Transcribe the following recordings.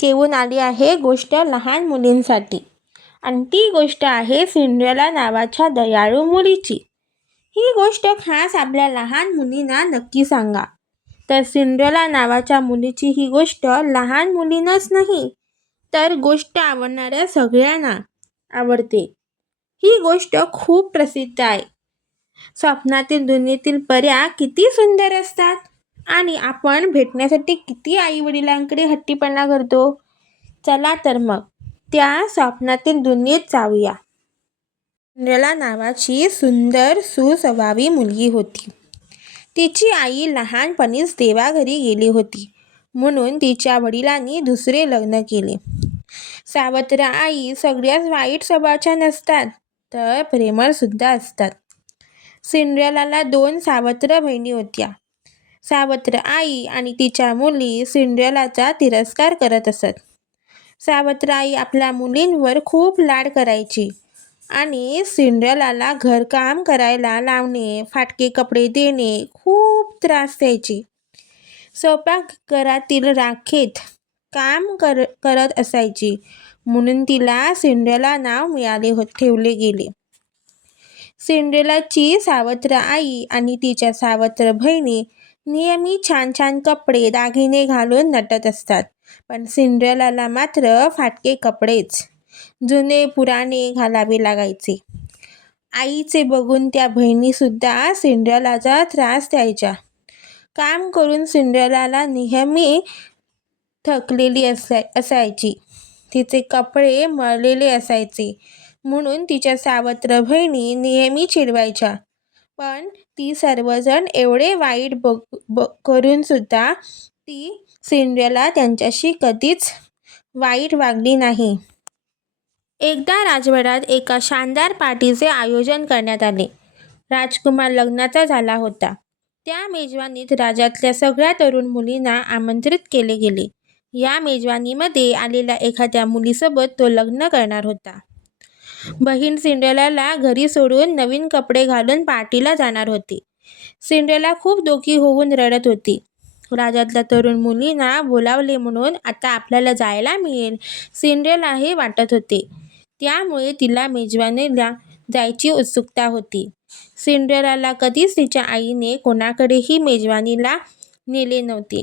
घेऊन आली आहे गोष्ट लहान मुलींसाठी. आणि ती गोष्ट आहे सिंड्रेला नावाच्या दयाळू मुलीची. ही गोष्ट खास आपल्या लहान मुलींना नक्की सांगा. तर सिंड्रेला नावाच्या मुलीची ही गोष्ट लहान मुलींनाच नाही, तर गोष्ट आवडणाऱ्या सगळ्यांना आवडते. ही गोष्ट खूप प्रसिद्ध आहे. स्वप्नातील दुनियेतील पऱ्या किती सुंदर असतात आणि आपण भेटण्यासाठी किती आई-वडिलांकडे हट्टीपणा करतो. चला तर मग त्या स्वप्नातील दुनियेत जाऊया. सिंड्रेला नावाची सुंदर सुस्वभावी मुलगी होती. तिची आई लहानपणीच देवाघरी गेली होती, म्हणून तिच्या वडिलांनी दुसरे लग्न केले. सावत्र आई सगळ्याच वाईट स्वभावाच्या नसतात, तर प्रेमळ सुद्धा असतात. सिंड्रेलाला 2 सावत्र बहिणी होत्या. सावत्र आई आणि तिच्या मुली सिंड्रेलाचा तिरस्कार करत असत. सावत्र आई आपल्या मुलींवर खूप लाड करायची आणि सिंड्रेलाला घरकाम करायला लावणे, फाटके कपडे देणे, खूप त्रास द्यायची. स्वयंपाकघरातील राखेत काम करत असायची, म्हणून तिला सिंड्रेला नाव ठेवले गेले. सिंड्रेलाची सावत्र आई आणि तिच्या सावत्र बहिणी नेहमी छान छान कपडे, दागिने घालून नटत असतात, पण सिंड्रेलाला मात्र फाटके कपडेच, जुने पुराणे घालावे लागायचे. आईचे बघून त्या बहिणीसुद्धा सिंड्रेलाचा त्रास द्यायच्या. काम करून सिंड्रेला नेहमी थकलेली असायची. तिचे कपडे मळलेले असायचे, म्हणून तिच्या सावत्र बहिणी नेहमी चिडवायच्या. पण ती सर्वजण एवढे वाईट करून सुद्धा ती सिंड्रेला त्यांच्याशी कधीच वाईट वागली नाही. एकदा राजवाड्यात एका शानदार पार्टीचे आयोजन करण्यात आले. राजकुमार लग्नाचा झाला होता. त्या मेजवानीत राज्यातल्या सगळ्या तरुण मुलींना आमंत्रित केले गेले. या मेजवानीमध्ये आलेल्या एखाद्या मुलीसोबत तो लग्न करणार होता. बहीण सिंड्रेलाला घरी सोडून नवीन कपडे घालून पार्टीला जाणार होती. सिंड्रेला खूप दुःखी होऊन रडत होती. राज्यातल्या तरुण मुलींना बोलावले म्हणून आता आपल्याला जायला मिळेल, सिंड्रेलाही वाटत होते. त्यामुळे तिला मेजवानीला जायची उत्सुकता होती. सिंड्रेलाला कधीच तिच्या आईने कोणाकडेही मेजवानीला नेले नव्हते.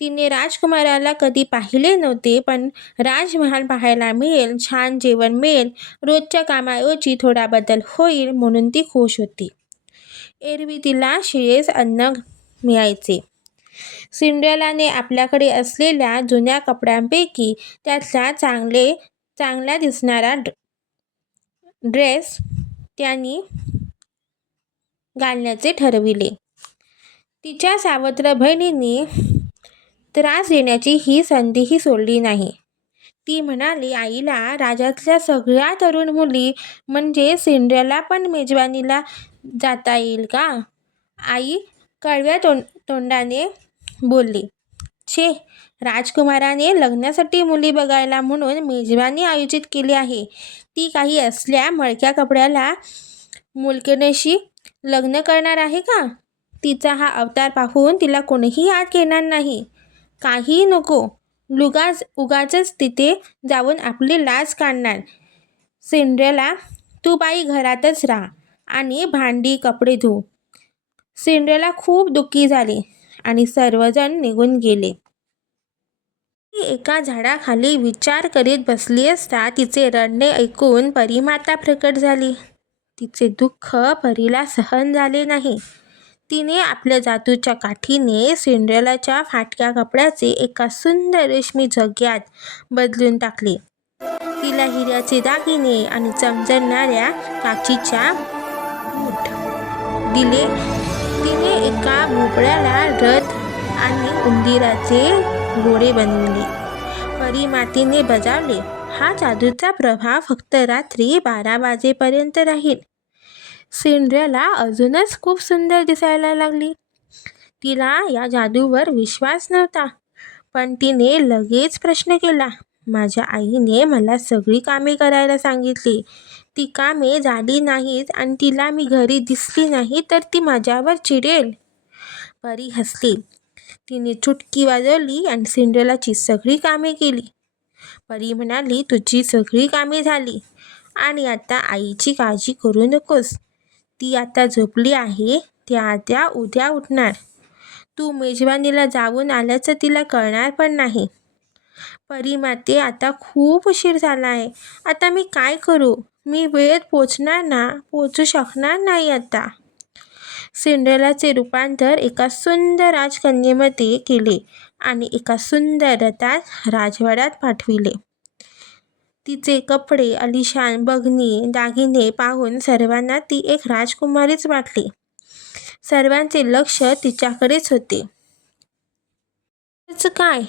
तिने राजकुमाराला कधी पाहिले नव्हते, पण राजमहाल पाहायला मिळेल, छान जेवण मिळेल, रोजच्या कामाऐवजी थोडा बदल होईल म्हणून ती खुश होती. एरवी तिला शिळेच अन्न मिळायचे. सिंड्रेलाने आपल्याकडे असलेल्या जुन्या कपड्यांपैकी त्यातला चांगला दिसणारा ड्रेस त्यांनी घालण्याचे ठरविले. तिच्या सावत्र बहिणींनी त्रास देण्याची ही संधीही सोडली नाही. ती म्हणाली आईला, राज्यातल्या सगळ्या तरुण मुली म्हणजे सिंड्रेला पण मेजवानीला जाता येईल का? आई कडव्या तोंडाने बोलली. छे, राजकुमाराने लग्नासाठी मुली बघायला म्हणून मेजवानी आयोजित केली आहे. ती काही असल्या मळक्या कपड्याला मुलकणीशी लग्न करणार आहे का? तिचा हा अवतार पाहून तिला कोणीही आत घेणार नाही. काही नको, उगाचच तिथे जाऊन आपली लाज काढणार. सिंड्रेला, तू बाई घरातच राहा आणि भांडी कपडे धु. सिंड्रेला खूप दुःखी झाली आणि सर्वजण निघून गेले. ती एका झाडाखाली विचार करीत बसली असता तिचे रडणे ऐकून परीमाता प्रकट झाली. तिचे दुःख परीला सहन झाले नाही. तिने आपल्या जादूच्या काठीने सिंड्रेलाच्या फाटक्या कपड्याचे एका सुंदर रेशमी झग्यात बदलून टाकले. तिला हिऱ्याचे दागिने आणि चमचमणाऱ्या काचीच्या बूट दिले. तिने एका भोपळ्याला रथ आणि उंदीराचे घोडे बनवले. परीमातेने बजावले, हा जादूचा प्रभाव फक्त रात्री 12 वाजेपर्यंत राहील. सिंड्रेला अजूनच खूप सुंदर दिसायला लागली. तिला या जादूवर विश्वास नव्हता, पण तिने लगेच प्रश्न केला. माझ्या आईने मला सगळी कामे करायला सांगितली. ती कामे झाली नाहीत आणि तिला मी घरी दिसली नाही तर ती माझ्यावर चिडेल. परी हसली. तिने चुटकी वाजवली आणि सिंड्रेलाची सगळी कामे केली. परी म्हणाली, तुझी सगळी कामे झाली आणि आता आईची काळजी करू नकोस. ती आता झोपली आहे, त्या उद्या उठणार. तू मेजवानीला जाऊन आल्याचं तिला कळणार पण नाही. परी माते, आता खूप उशीर झाला आहे. आता मी काय करू? मी वेळेत पोचू शकणार नाही आता. सिंड्रेलाचे रूपांतर एका सुंदर राजकन्येमध्ये केले आणि एका सुंदर रथात राजवाड्यात पाठविले. तिचे कपडे, आलिशान बघणी, दागिने पाहून सर्वांना ती एक राजकुमारीच वाटली. सर्वांचे लक्ष तिच्याकडेच होते. काय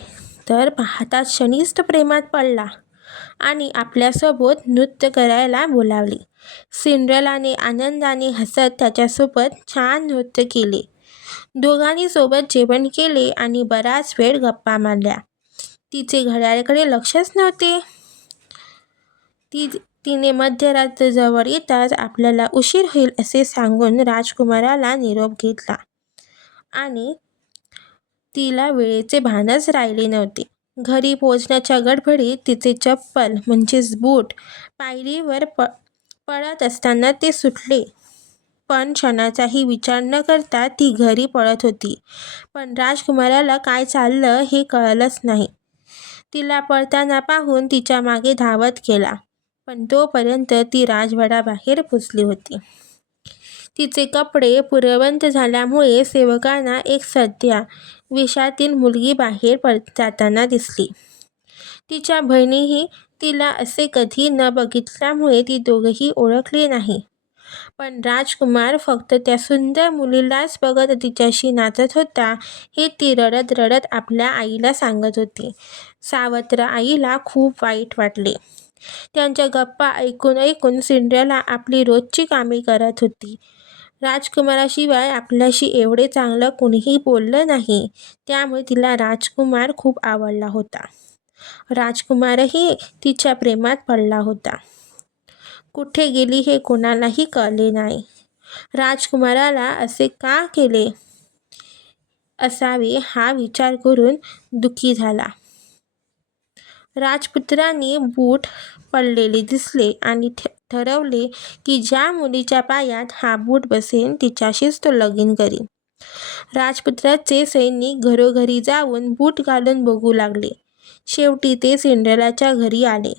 तर पाहताच क्षणीच तो प्रेमात पडला आणि आपल्यासोबत नृत्य करायला बोलावले. सिंड्रेलाने आनंदाने हसत त्याच्यासोबत छान नृत्य केले. दोघांनी सोबत जेवण केले आणि बराच वेळ गप्पा मारल्या. तिचे घड्याळाकडे लक्षच नव्हते. तिने मध्यरात्र जवळ येताच आपल्याला उशीर होईल असे सांगून राजकुमाराला निरोप घेतला आणि तिला वेळेचे भानच राहिले नव्हते. घरी पोहोचण्याच्या गडबडीत तिचे चप्पल म्हणजेच बूट पायरीवर पडत असताना ते सुटले. पण क्षणाचाही विचार न करता ती घरी पळत होती. पण राजकुमाराला काय चाललं हे कळलंच नाही. तिला पळताना पाहून तिच्या मागे धावत गेला. पण तोपर्यंत ती राजवाड्याबाहेर पोचली होती. तिचे कपडे पुरवंत झाल्यामुळे सेवकांना एक सध्या वेशातील मुलगी बाहेर जाताना दिसली. तिच्या बहिणीही तिला असे कधी न बघितल्यामुळे ती दोघेही ओळखले नाही. पण राजकुमार फक्त त्या सुंदर मुलीलाच बघत तिच्याशी नाचत होता हे ती रडत रडत आपल्या आईला सांगत होती. सावत्र आईला खूप वाईट वाटले. त्यांच्या गप्पा ऐकून ऐकून सिंड्रेला आपली रोजची कामे करत होती. राजकुमाराशिवाय आपल्याशी एवढे चांगलं कोणीही बोललं नाही, त्यामुळे तिला राजकुमार खूप आवडला होता. राजकुमारही तिच्या प्रेमात पडला होता. कुठे गेली हे कोणालाही कळले नाही. राजकुमाराला असे का केले असावे हा विचार करून दुःखी झाला. राजपुत्रांनी बूट पडलेले दिसले आणि ठरवले की ज्या मुलीच्या पायात हा बूट बसेल तिच्याशीच तो लगीन करील. राजपुत्राचे सैनिक घरोघरी जाऊन बूट घालून बघू लागले. शेवटी ते सिंड्रेलाच्या घरी आले.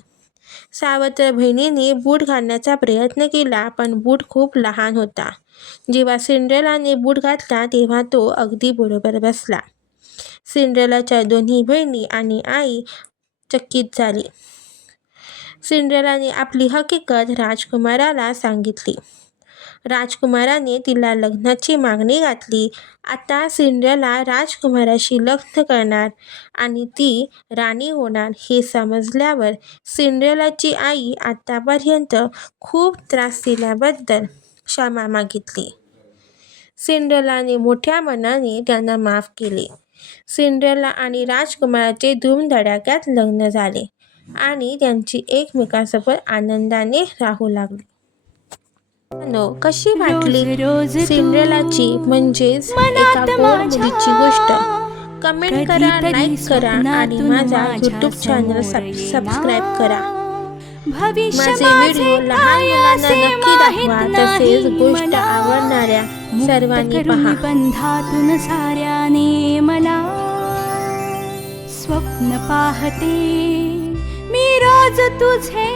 सावत्र बहिणीने बूट घालण्याचा प्रयत्न केला पण बूट खूप लहान होता. जेव्हा सिंड्रेलाने बूट घातला तेव्हा तो अगदी बरोबर बसला. सिंड्रेलाच्या दोन्ही बहिणी आणि आई चकित झाली. सिंड्रेलाने आपली हकीकत राजकुमाराला सांगितली. राजकुमाराने तिला लग्नाची मागणी घातली. आता सिंड्रेला राजकुमाराशी लग्न करणार आणि ती राणी होणार हे समजल्यावर सिंड्रेलाची आई आतापर्यंत खूप त्रास दिल्याबद्दल क्षमा मागितली. सिंड्रेलाने मोठ्या मनाने त्यांना माफ केले. सिंड्रेला आणि राजकुमाराचे धूमधडाक्यात लग्न झाले आणि त्यांची एकमेकांसोबत आनंदाने राहू लागली. कशी वाटली सिंड्रेलाची म्हणजेच एका गोड मुलीची गोष्ट? कमेंट करा, लाईक करा आणि माझा यूट्यूब चॅनल सबस्क्राईब करा. माझे व्हिडिओ लहान मुलांना नक्की दाखवा. तसेच गोष्ट आवडणाऱ्या सर्वांनी पहा. बंधातून साऱ्याने मला स्वप्न पाहते मी रोज तुझे.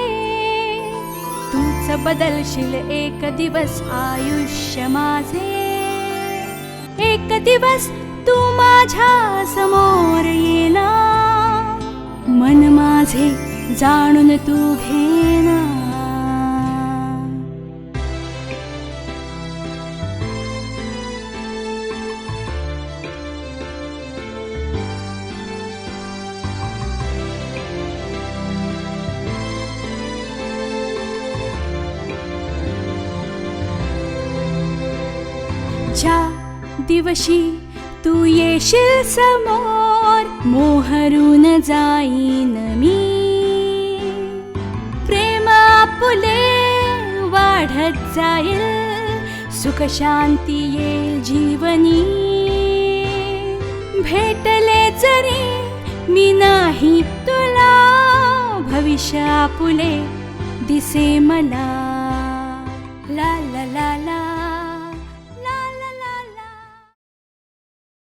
तूच बदलशील एक दिवस आयुष्य माझे. एक दिवस तू माझ्या समोर येना. मन माझे जाणून तू घेना. ज्या दिवशी तू येशील समोर मोहरून जाईन मी. प्रेम आपुले वाढत जाईल. सुख शांती येईल जीवनी. भेटले जरी मी नाही तुला आयुष्य आपुले दिसे मला. ला ला ला